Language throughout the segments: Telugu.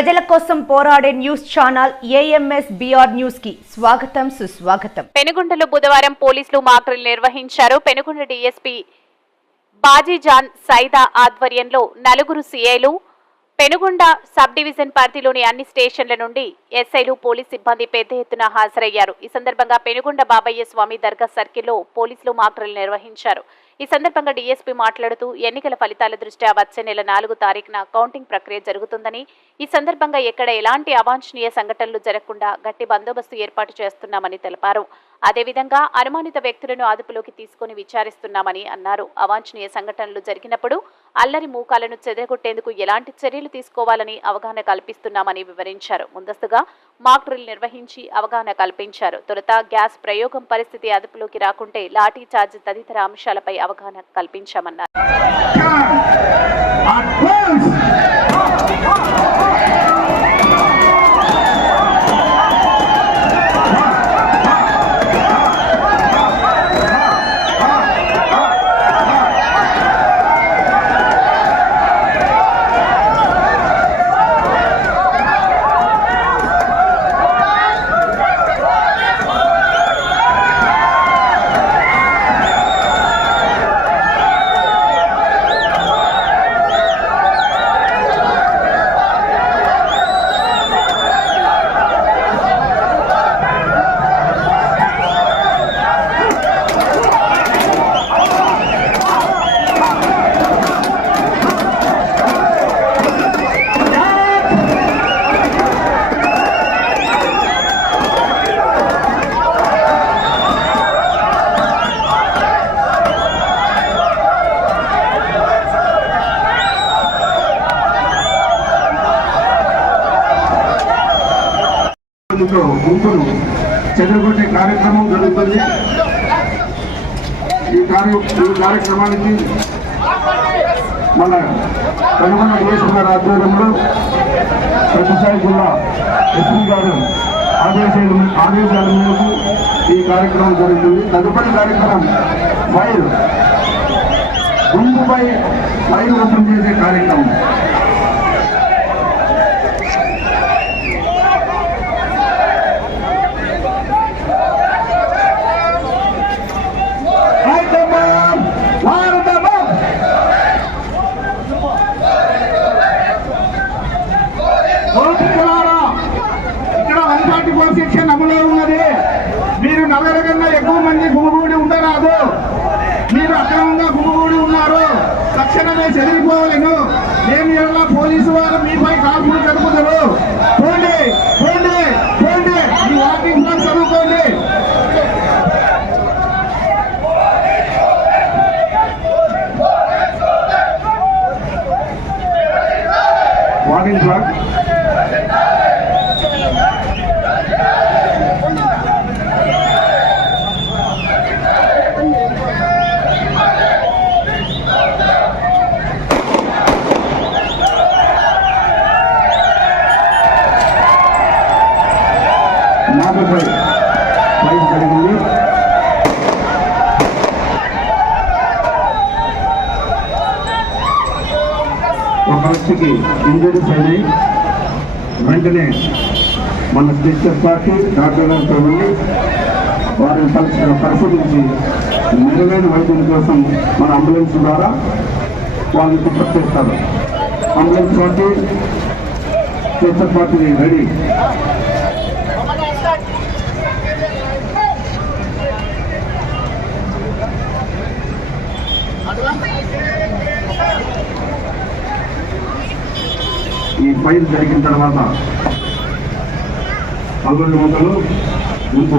ప్రజల కోసం పోరాడే న్యూస్ ఛానల్ ఏఎంఎస్ బిఆర్ న్యూస్కి స్వాగతం సుస్వాగతం. పెనుగొండలో బుధవారం పోలీసులు మాక్రిల్ నిర్వహించారు. పెనుగొండ డిఎస్పీ బాజీజాన్ సైదా ఆధ్వర్యంలో నలుగురు సీఐలు పెనుగొండ సబ్ డివిజన్ పరిధిలోని అన్ని స్టేషన్ల నుండి ఎస్ఐలు పోలీస్ సిబ్బంది పెద్ద ఎత్తున హాజరయ్యారు. ఈ సందర్భంగా పెనుగొండ బాబయ్య స్వామి దర్గా సర్కిల్లో పోలీసులు మాక్రిల్ నిర్వహించారు. ఈ సందర్భంగా డీఎస్పీ మాట్లాడుతూ ఎన్నికల ఫలితాల దృష్ట్యా వచ్చే నెల నాలుగు తారీఖున కౌంటింగ్ ప్రక్రియ జరుగుతుందని ఈ సందర్భంగా ఎక్కడ ఎలాంటి అవాంఛనీయ సంఘటనలు జరగకుండా గట్టి బందోబస్తు ఏర్పాటు చేస్తున్నామని తెలిపారు. అదేవిధంగా అనుమానిత వ్యక్తులను అదుపులోకి తీసుకుని విచారిస్తున్నామని అన్నారు. అవాంఛనీయ సంఘటనలు జరిగినప్పుడు అల్లరి మూకాలను చెదరగొట్టేందుకు ఎలాంటి చర్యలు తీసుకోవాలని అవగాహన కల్పిస్తున్నామని వివరించారు. ముందస్తుగా మాక్ డ్రిల్ నిర్వహించి అవగాహన కల్పించారు. తొలుత గ్యాస్ ప్రయోగం పరిస్థితి అదుపులోకి రాకుంటే లాఠీ చార్జ్ తదితర అంశాలపై అవగాహన కల్పించామన్నారు. కార్యక్రమం జరుగుతుంది. ఈ కార్య ఈ కార్యక్రమానికి మన కనుగొండ డిఎస్పీ గారి ఆధ్వర్యంలో ప్రతిసారి జిల్లా ఎస్పీ గారు ఆదేశాల ఆదేశాల మేరకు ఈ కార్యక్రమం జరుగుతుంది. తదుపరి కార్యక్రమం ఫైర్ గుంపుపై ఫైర్ ఓపెన్ చేసే కార్యక్రమం. చెదిరిపోవలేను నేను ఇలా పోలీసు వారు మీపై కాల్పులు జరుపుతారు పోండి. మనిషికి ఇంజరీస్ అయినాయి వెంటనే మన స్పెషల్ పార్టీ డాక్టర్ గారితో వెళ్ళి వారిని పరిస్థితి పరిశీలించి మెరుగైన వైద్యం కోసం మన అంబులెన్స్ ద్వారా వాళ్ళని పికప్ చేస్తారు. Ambulance party special party ready ఈ ఫైల్ జరిగిన తర్వాత పదకొండు వందలు గుంపు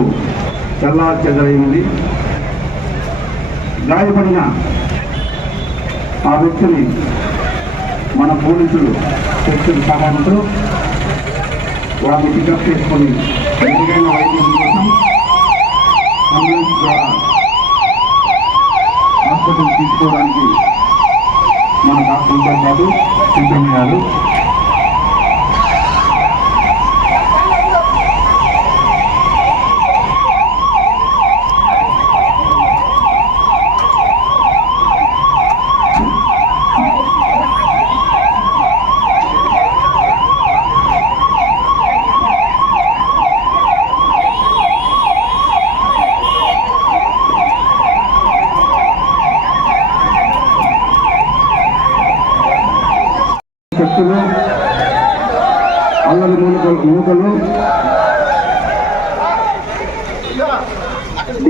చల్లా చెదరైంది గాయపడిన ఆ వ్యక్తిని మన పోలీసులు చర్చలు సహాయంతో వారిని పికప్ చేసుకొని మెరుగైన వైద్యం కోసం అంబులెన్స్ ద్వారా హాస్పిటల్ తీసుకోవడానికి మన డాక్టర్తో పాటు సిద్ధమయ్యారు.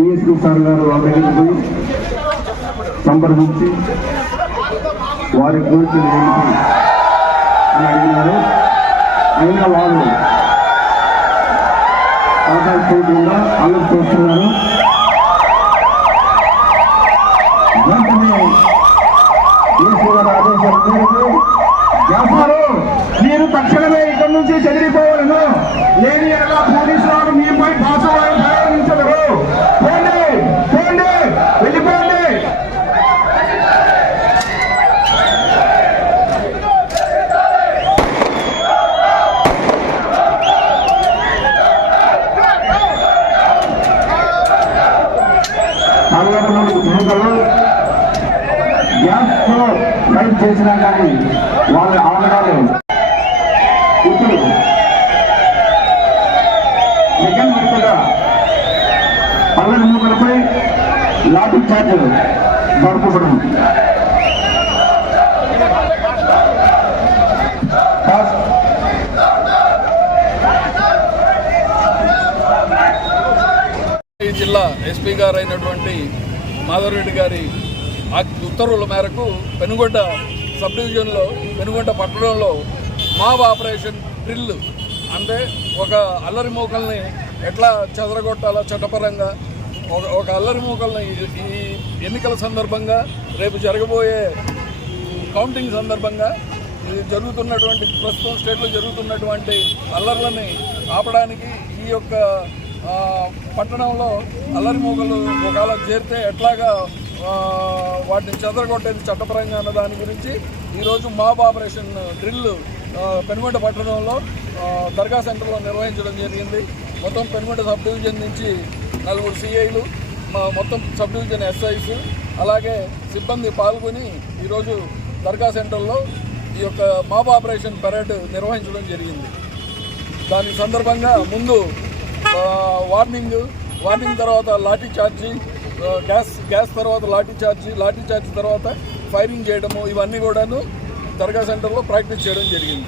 డిఎస్పీ సార్ గారు వాళ్ళ పోయి సంప్రదించి వారి కోరికలు ఏంటి అని అడిగినారు. అయినా వాళ్ళు ఆదాయం చేయకుండా అల్లరి వెంటనే డిఎస్పీ గారి ఆదేశాల మేరకు చేస్తారు మీరు తక్షణమే ఇక్కడి నుంచి చెదిరిపోవాలను. లేని ఎలా పోలీసు వారు మీపై భాషలను ప్రయోగించగలరు పోండి పోండి వెళ్ళిపోండి సంఘటనలు యువకులు గ్యాస్తో ఫైట్ చేసినా కానీ వాళ్ళు ఆగడాలు ఇప్పుడు సెకండ్ విడతగా పల్లె మూకలపై లాఠీ ఛార్జీలు జరుపుకోవడం జిల్లా ఎస్పీ గారు అయినటువంటి మాధవరెడ్డి గారి ఆ ఉత్తర్వుల మేరకు పెనుగొండ సబ్ డివిజన్లో పెనుగొండ పట్టణంలో మాబ్ ఆపరేషన్ డ్రిల్. అంటే ఒక అల్లరి మూకల్ని ఎట్లా చెదరగొట్టాలో చట్టపరంగా ఒక ఒక అల్లరి మూకల్ని ఈ- ఎన్నికల సందర్భంగా రేపు జరగబోయే కౌంటింగ్ సందర్భంగా ఇది జరుగుతున్నటువంటి ప్రస్తుతం స్టేట్లో జరుగుతున్నటువంటి అల్లర్లని ఆపడానికి ఈ యొక్క పట్టణంలో అల్లరి మొగలు ఒకవేళ చేరితే ఎట్లాగా వాటిని చెదరగొట్టేది చట్టపరంగా అన్న దాని గురించి ఈరోజు మాబ్ ఆపరేషన్ డ్రిల్ ఆ, పెనుగొండ పట్టణంలో దర్గా సెంటర్లో నిర్వహించడం జరిగింది. మొత్తం పెనుగొండ సబ్ డివిజన్ నుంచి నలుగురు సిఐలు మొత్తం సబ్ డివిజన్ ఎస్ఐస్ అలాగే సిబ్బంది పాల్గొని ఈరోజు దర్గా సెంటర్లో ఈ యొక్క మాబ్ ఆపరేషన్ పెరేడ్ నిర్వహించడం జరిగింది. దాని సందర్భంగా ముందు వార్నింగ్ వార్నింగ్ తర్వాత లాఠీ చార్జీ గ్యాస్ గ్యాస్ తర్వాత లాఠీ చార్జీ లాఠీ చార్జ్ తర్వాత ఫైరింగ్ చేయడము ఇవన్నీ కూడాను దర్గా సెంటర్లో ప్రాక్టీస్ చేయడం జరిగింది.